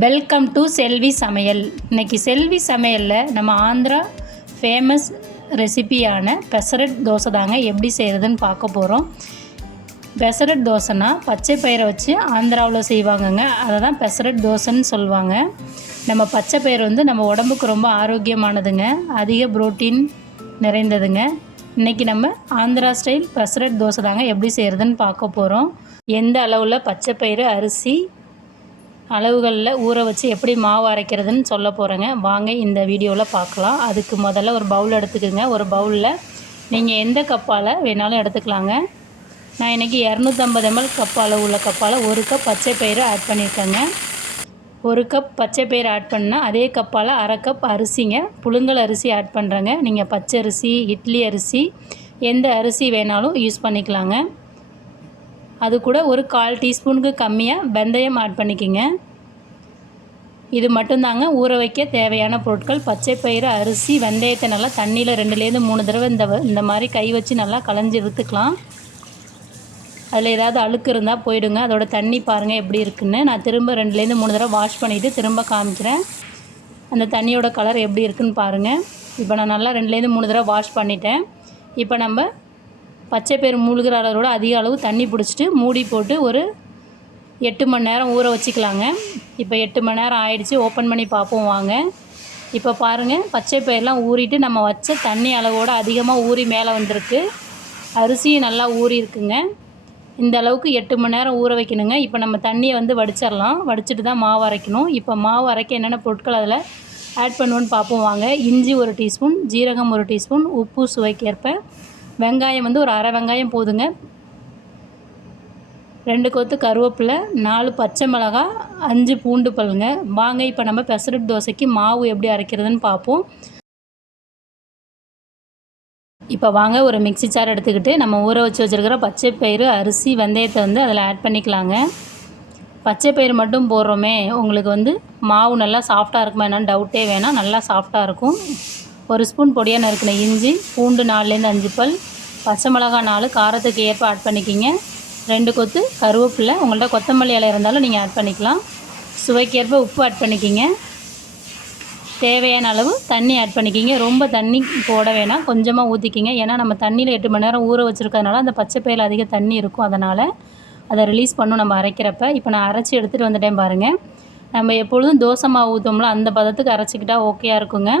Welcome to செல்வி சமையல் இன்றைக்கி செல்வி சமையலில் நம்ம ஆந்திரா ஃபேமஸ் ரெசிபியான பெசரட் தோசை தாங்க எப்படி செய்கிறதுன்னு பார்க்க போகிறோம் பெசரட் தோசைனா பச்சை பயிரை வச்சு ஆந்திராவில் செய்வாங்கங்க. அதை தான் பெசரட் தோசைன்னு சொல்லுவாங்க. நம்ம பச்சை பயிர் வந்து நம்ம உடம்புக்கு ரொம்ப ஆரோக்கியமானதுங்க. அதிக புரோட்டீன் நிறைந்ததுங்க. இன்றைக்கி நம்ம ஆந்திரா ஸ்டைல் பெசரட் தோசை தாங்க எப்படி செய்கிறதுன்னு பார்க்க போகிறோம் எந்த அளவில் பச்சை பயிறு அரிசி அளவுகளில் ஊற வச்சு எப்படி மாவு அரைக்கிறதுன்னு சொல்ல போகிறேங்க வாங்க இந்த வீடியோவில் பார்க்கலாம். அதுக்கு முதல்ல ஒரு பவுல் எடுத்துக்கோங்க. ஒரு பவுலில் நீங்கள் எந்த கப்பால் வேணாலும் எடுத்துக்கலாங்க. நான் இன்றைக்கி இரநூத்தம்பது எம்எல் கப் அளவு உள்ள கப்பால் ஒரு கப் பச்சை பயிறு ஆட் பண்ணியிருக்கேங்க. ஒரு கப் பச்சை பயிறு ஆட் பண்ணால் அதே கப்பால் அரை கப் அரிசிங்க புழுங்கல் அரிசி ஆட் பண்ணுறேங்க நீங்கள் பச்சை அரிசி இட்லி அரிசி எந்த அரிசி வேணாலும் யூஸ் பண்ணிக்கலாங்க. அது கூட ஒரு கால் டீஸ்பூனுக்கு கம்மியாக வெந்தயம் ஆட் பண்ணிக்கோங்க. இது மட்டும்தாங்க ஊற வைக்க தேவையான பொருட்கள். பச்சை பயிறு அரிசி வெந்தயத்தை நல்லா தண்ணியில் ரெண்டுலேருந்து மூணு தடவை இந்த இந்த மாதிரி கை வச்சு நல்லா களைஞ்சி எடுத்துக்கலாம் அதில் ஏதாவது அழுக்கு இருந்தால் போயிடுங்க. அதோட தண்ணி பாருங்கள் எப்படி இருக்குன்னு. நான் திரும்ப ரெண்டுலேருந்து மூணு தடவை வாஷ் பண்ணிவிட்டு திரும்ப காமிக்கிறேன். அந்த தண்ணியோட கலர் எப்படி இருக்குன்னு பாருங்கள் இப்போ நான் நல்லா ரெண்டுலேருந்து மூணு தடவை வாஷ் பண்ணிட்டேன். இப்போ நம்ம பச்சை பயிறு மூழ்கிற அளவோட அதிக அளவு தண்ணி பிடிச்சிட்டு மூடி போட்டு ஒரு எட்டு மணி நேரம் ஊற வச்சுக்கலாங்க. இப்போ எட்டு மணி நேரம் ஆயிடுச்சு ஓப்பன் பண்ணி பார்ப்போம் வாங்க. இப்போ பாருங்கள் பச்சை பயிரெலாம் ஊறிட்டு நம்ம வச்ச தண்ணி அளவோடு அதிகமாக ஊறி மேலே வந்திருக்கு. அரிசியும் நல்லா ஊறி இருக்குங்க. இந்த அளவுக்கு எட்டு மணி நேரம் ஊற வைக்கணுங்க. இப்போ நம்ம தண்ணியை வந்து வடிச்சிடலாம். வடிச்சிட்டு தான் மாவு அரைக்கணும். இப்போ மாவு அரைக்க என்னென்ன பொருட்கள் அதில் ஆட் பண்ணுவோன்னு பார்ப்போம் வாங்க. இஞ்சி ஒரு டீஸ்பூன் ஜீரகம் ஒரு டீஸ்பூன் உப்பு சுவைக்கேற்ப வெங்காயம் வந்து ஒரு அரை வெங்காயம் போதுங்க. ரெண்டு கொத்து கருவேப்பிலை நாலு பச்சை மிளகா அஞ்சு பூண்டு பல்லுங்க வாங்க இப்போ நம்ம பெசரட் தோசைக்கு மாவு எப்படி அரைக்கிறதுன்னு பார்ப்போம் இப்போ வாங்க ஒரு மிக்ஸி சார் எடுத்துக்கிட்டு நம்ம ஊற வச்சு வச்சுருக்கிற பச்சை பயிறு அரிசி வெந்தயத்தை வந்து அதில் ஆட் பண்ணிக்கலாங்க. பச்சை பயிறு மட்டும் போடுறோமே உங்களுக்கு வந்து மாவு நல்லா சாஃப்டாக இருக்குமா என்னன்னு டவுட்டே வேணாம் நல்லா சாஃப்டாக இருக்கும். ஒரு ஸ்பூன் பொடியாக நறுக்கின இஞ்சி பூண்டு நாலுலேருந்து அஞ்சு பல் பச்சை மிளகா நாலு காரத்துக்கு ஏற்ப ஆட் பண்ணிக்கிங்க. ரெண்டு கொத்து கருவேப்பிலை. உங்கள்கிட்ட கொத்தமல்லி இலை இருந்தாலும் நீங்கள் ஆட் பண்ணிக்கலாம். சுவைக்கேற்ப உப்பு ஆட் பண்ணிக்கிங்க. தேவையான அளவு தண்ணி ஆட் பண்ணிக்கிங்க. ரொம்ப தண்ணி போட வேணாம். கொஞ்சமாக ஊற்றிக்கிங்க ஏன்னா நம்ம தண்ணியில் எட்டு மணி நேரம் ஊற வச்சுருக்கிறதுனால அந்த பச்சை பயிரில் அதிக தண்ணி இருக்கும். அதனால் அதை ரிலீஸ் பண்ணும் நம்ம அரைக்கிறப்ப. இப்போ நான் அரைச்சி எடுத்துகிட்டு வந்துட்டேன் பாருங்கள் நம்ம எப்பொழுதும் தோசை மாவு ஊற்றோம்ல அந்த பதத்துக்கு அரைச்சிக்கிட்டால் ஓகேயாக இருக்குங்க.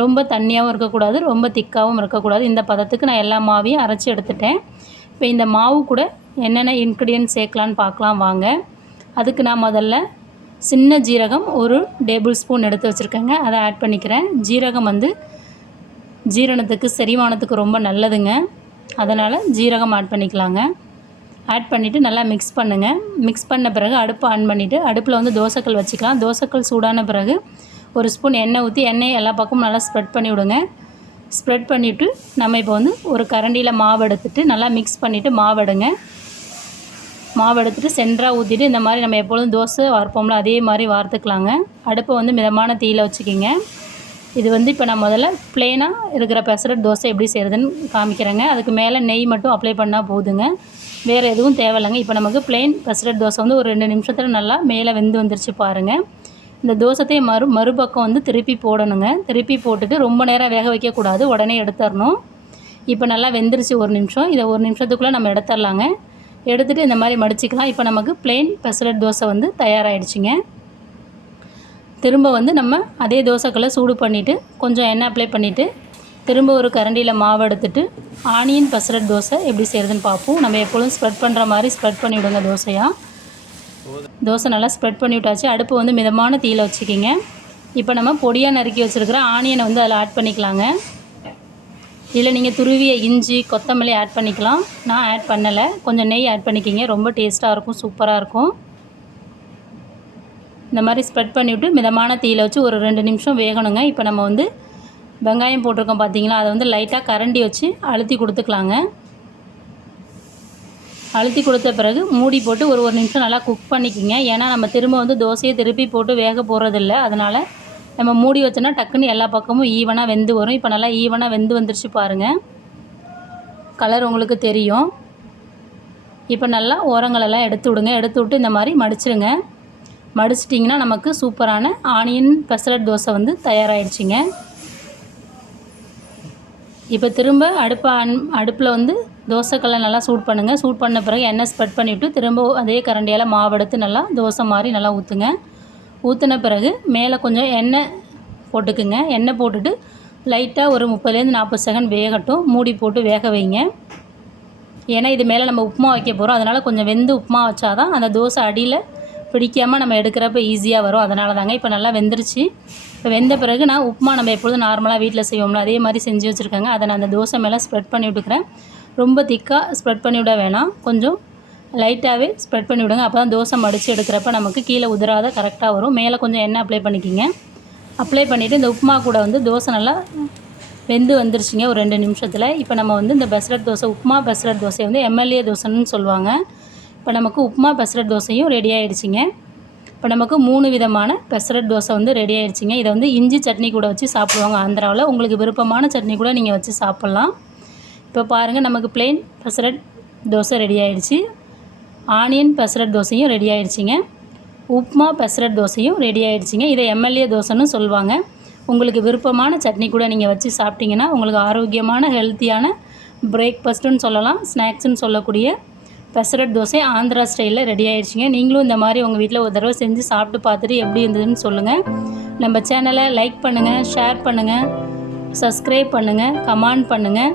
ரொம்ப தண்ணியாகவும் இருக்கக்கூடாது ரொம்ப திக்காகவும் இருக்கக்கூடாது. இந்த பதத்துக்கு நான் எல்லா மாவையும் அரைச்சி எடுத்துட்டேன். இப்போ இந்த மாவு கூட என்னென்ன இன்க்ரீடியன்ட் சேர்க்கலான்னு பார்க்கலாம் வாங்க. அதுக்கு நான் முதல்ல சின்ன ஜீரகம் ஒரு டேபிள் ஸ்பூன் எடுத்து வச்சுருக்கேங்க. அதை ஆட் பண்ணிக்கிறேன். ஜீரகம் வந்து ஜீரணத்துக்கு செரிமானத்துக்கு ரொம்ப நல்லதுங்க. அதனால் ஜீரகம் ஆட் பண்ணிக்கலாங்க. ஆட் பண்ணிவிட்டு நல்லா மிக்ஸ் பண்ணுங்கள் மிக்ஸ் பண்ண பிறகு அடுப்பை ஆன் பண்ணிவிட்டு அடுப்பில் வந்து தோசைக்கல் வச்சுக்கலாம். தோசைக்கல் சூடான பிறகு ஒரு ஸ்பூன் எண்ணெய் ஊற்றி எண்ணெய் எல்லா பக்கமும் நல்லா ஸ்ப்ரெட் பண்ணி விடுங்க. ஸ்ப்ரெட் பண்ணிவிட்டு நம்ம இப்போ வந்து ஒரு கரண்டியில் மாவு எடுத்துகிட்டு நல்லா மிக்ஸ் பண்ணிவிட்டு மாவு எடுங்க. மாவு எடுத்துகிட்டு சென்டராக ஊற்றிட்டு இந்த மாதிரி நம்ம எப்பொழுதும் தோசை வார்ப்போம்ல அதே மாதிரி வார்த்துக்கலாங்க அடுப்பை வந்து மிதமான தீயில் வச்சுக்கிங்க. இது வந்து இப்போ நான் முதல்ல ப்ளேனாக இருக்கிற பெசரட் தோசை எப்படி செய்கிறதுன்னு காமிக்கிறேங்க. அதுக்கு மேலே நெய் மட்டும் அப்ளை பண்ணால் போதுங்க. வேறு எதுவும் தேவையில்லைங்க. இப்போ நமக்கு பிளெயின் பெசரட் தோசை வந்து ஒரு ரெண்டு நிமிஷத்தில் நல்லா மேலே வெந்து வந்துருச்சு பாருங்கள் இந்த தோசத்தை மறு மறுபக்கம் வந்து திருப்பி போடணுங்க. திருப்பி போட்டுட்டு ரொம்ப நேரம் வேக வைக்கக்கூடாது. உடனே எடுத்துடணும் இப்போ நல்லா வெந்துருச்சு ஒரு நிமிஷம். இதை ஒரு நிமிஷத்துக்குள்ளே நம்ம எடுத்துடலாங்க எடுத்துகிட்டு இந்த மாதிரி மடிச்சிக்கலாம். இப்போ நமக்கு பிளெயின் பெசலட் தோசை வந்து தயாராகிடுச்சிங்க திரும்ப வந்து நம்ம அதே தோசைக்குள்ளே சூடு பண்ணிவிட்டு கொஞ்சம் எண்ணெய் அப்ளை பண்ணிவிட்டு திரும்ப ஒரு கரண்டியில் மாவு எடுத்துட்டு ஆனியன் பசரட் தோசை எப்படி செய்கிறதுன்னு பார்ப்போம். நம்ம எப்பொழுதும் ஸ்ப்ரெட் பண்ணுற மாதிரி ஸ்ப்ரெட் பண்ணிவிடுங்க தோசையாக தோசை நல்லா ஸ்ப்ரெட் பண்ணி விட்டாச்சு. அடுப்பு வந்து மிதமான தீயில் வச்சுக்கிங்க. இப்போ நம்ம பொடியாக நறுக்கி வச்சுருக்கிற ஆனியனை வந்து அதில் ஆட் பண்ணிக்கலாங்க. இதில் நீங்கள் துருவிய இஞ்சி கொத்தமல்லி ஆட் பண்ணிக்கலாம். நான் ஆட் பண்ணலை. கொஞ்சம் நெய் ஆட் பண்ணிக்கிங்க. ரொம்ப டேஸ்ட்டாக இருக்கும் சூப்பராக இருக்கும். இந்த மாதிரி ஸ்ப்ரெட் பண்ணிவிட்டு மிதமான தீயில் வச்சு ஒரு ரெண்டு நிமிஷம் வேகணுங்க. இப்போ நம்ம வந்து வெங்காயம் போட்டிருக்கோம் பார்த்தீங்களா அதை வந்து லைட்டாக கரண்டி வச்சு அழுத்தி கொடுத்துக்கலாங்க. அழுத்தி கொடுத்த பிறகு மூடி போட்டு ஒரு ஒரு நிமிஷம் நல்லா குக் பண்ணிக்கிங்க. ஏன்னா நம்ம திரும்ப வந்து தோசையை திருப்பி போட்டு வேக போகிறதில்ல அதனால் நம்ம மூடி வச்சோன்னா டக்குன்னு எல்லா பக்கமும் ஈவனாக வெந்து வரும். இப்போ நல்லா ஈவனாக வெந்து வந்துருச்சு பாருங்கள் கலர் உங்களுக்கு தெரியும். இப்போ நல்லா ஓரங்களெல்லாம் எடுத்து விடுங்க. எடுத்து விட்டு இந்த மாதிரி மடிச்சிடுங்க மடிச்சிட்டிங்கன்னா நமக்கு சூப்பரான ஆனியன் பெசரட் தோசை வந்து தயாராகிடுச்சிங்க இப்போ திரும்ப அடுப்பை அன் அடுப்பில் வந்து தோசைக்கல்லை நல்லா சூட் பண்ணுங்கள் சூட் பண்ண பிறகு எண்ணெய் ஸ்ப்ரெட் பண்ணிவிட்டு திரும்ப அதே கரண்டியால் மாவு எடுத்து நல்லா தோசை மாதிரி நல்லா ஊற்றுங்க ஊற்றின பிறகு மேலே கொஞ்சம் எண்ணெய் போட்டுக்குங்க. எண்ணெய் போட்டுட்டு லைட்டாக ஒரு முப்பதுலேருந்து நாற்பது செகண்ட் வேகட்டும். மூடி போட்டு வேக வைங்க. ஏன்னா இது மேலே நம்ம உப்புமா வைக்க போகிறோம் அதனால் கொஞ்சம் வெந்து உப்புமா வச்சாதான் அந்த தோசை அடியில் பிடிக்காமல் நம்ம எடுக்கிறப்ப ஈஸியாக வரும். அதனால தாங்க இப்போ நல்லா வெந்துருச்சு. இப்போ வெந்த பிறகு நான் உப்புமா நம்ம எப்பொழுதும் நார்மலாக வீட்டில் செய்வோம்ல அதே மாதிரி செஞ்சு வச்சுருக்கேங்க. அதை நான் அந்த தோசை மேலே ஸ்ப்ரெட் பண்ணி விட்டுக்கிறேன். ரொம்ப திக்காக ஸ்ப்ரெட் பண்ணி விட வேணாம். கொஞ்சம் லைட்டாகவே ஸ்ப்ரெட் பண்ணி விடுங்க. அப்போ தான் தோசை மடித்து எடுக்கிறப்ப நமக்கு கீழே உதிராத கரெக்டாக வரும். மேலே கொஞ்சம் எண்ணெய் அப்ளை பண்ணிக்கிங்க. அப்ளை பண்ணிவிட்டு இந்த உப்புமா கூட வந்து தோசை நல்லா வெந்து வந்துருச்சுங்க. ஒரு ரெண்டு நிமிஷத்தில். இப்போ நம்ம வந்து இந்த பெஸ்ரட் தோசை உப்புமா பெஸ்ரட் தோசை வந்து எம்எல்ஏ தோசைன்னு சொல்லுவாங்க. இப்போ நமக்கு உப்புமா பெசரட் தோசையும் ரெடி ஆகிடுச்சிங்க இப்போ நமக்கு மூணு விதமான பெசரட் தோசை வந்து ரெடி ஆகிடுச்சிங்க இதை வந்து இஞ்சி சட்னி கூட வச்சு சாப்பிடுவாங்க. ஆந்திராவில். உங்களுக்கு விருப்பமான சட்னி கூட நீங்கள் வச்சு சாப்பிட்லாம். இப்போ பாருங்கள் நமக்கு பிளெயின் பெசரட் தோசை ரெடி ஆயிடுச்சு. ஆனியன் பெசரட் தோசையும் ரெடி ஆயிடுச்சிங்க. உப்மா பெசரட் தோசையும் ரெடி ஆயிடுச்சிங்க. இதை எம்எல்ஏ தோசைன்னு சொல்லுவாங்க. உங்களுக்கு விருப்பமான சட்னி கூட நீங்கள் வச்சு சாப்பிட்டிங்கன்னா உங்களுக்கு ஆரோக்கியமான ஹெல்த்தியான பிரேக்ஃபாஸ்ட்டுன்னு சொல்லலாம் ஸ்நாக்ஸுன்னு சொல்லக்கூடிய பெசரட் தோசை ஆந்திரா ஸ்டைலில் ரெடி ஆயிடுச்சிங்க. நீங்களும் இந்த மாதிரி உங்கள் வீட்டில் ஒரு தடவை செஞ்சு சாப்பிட்டு பார்த்துட்டு எப்படி இருந்ததுன்னு சொல்லுங்கள் நம்ம சேனலை லைக் பண்ணுங்கள் ஷேர் பண்ணுங்கள் சப்ஸ்கிரைப் பண்ணுங்கள் கமெண்ட் பண்ணுங்கள்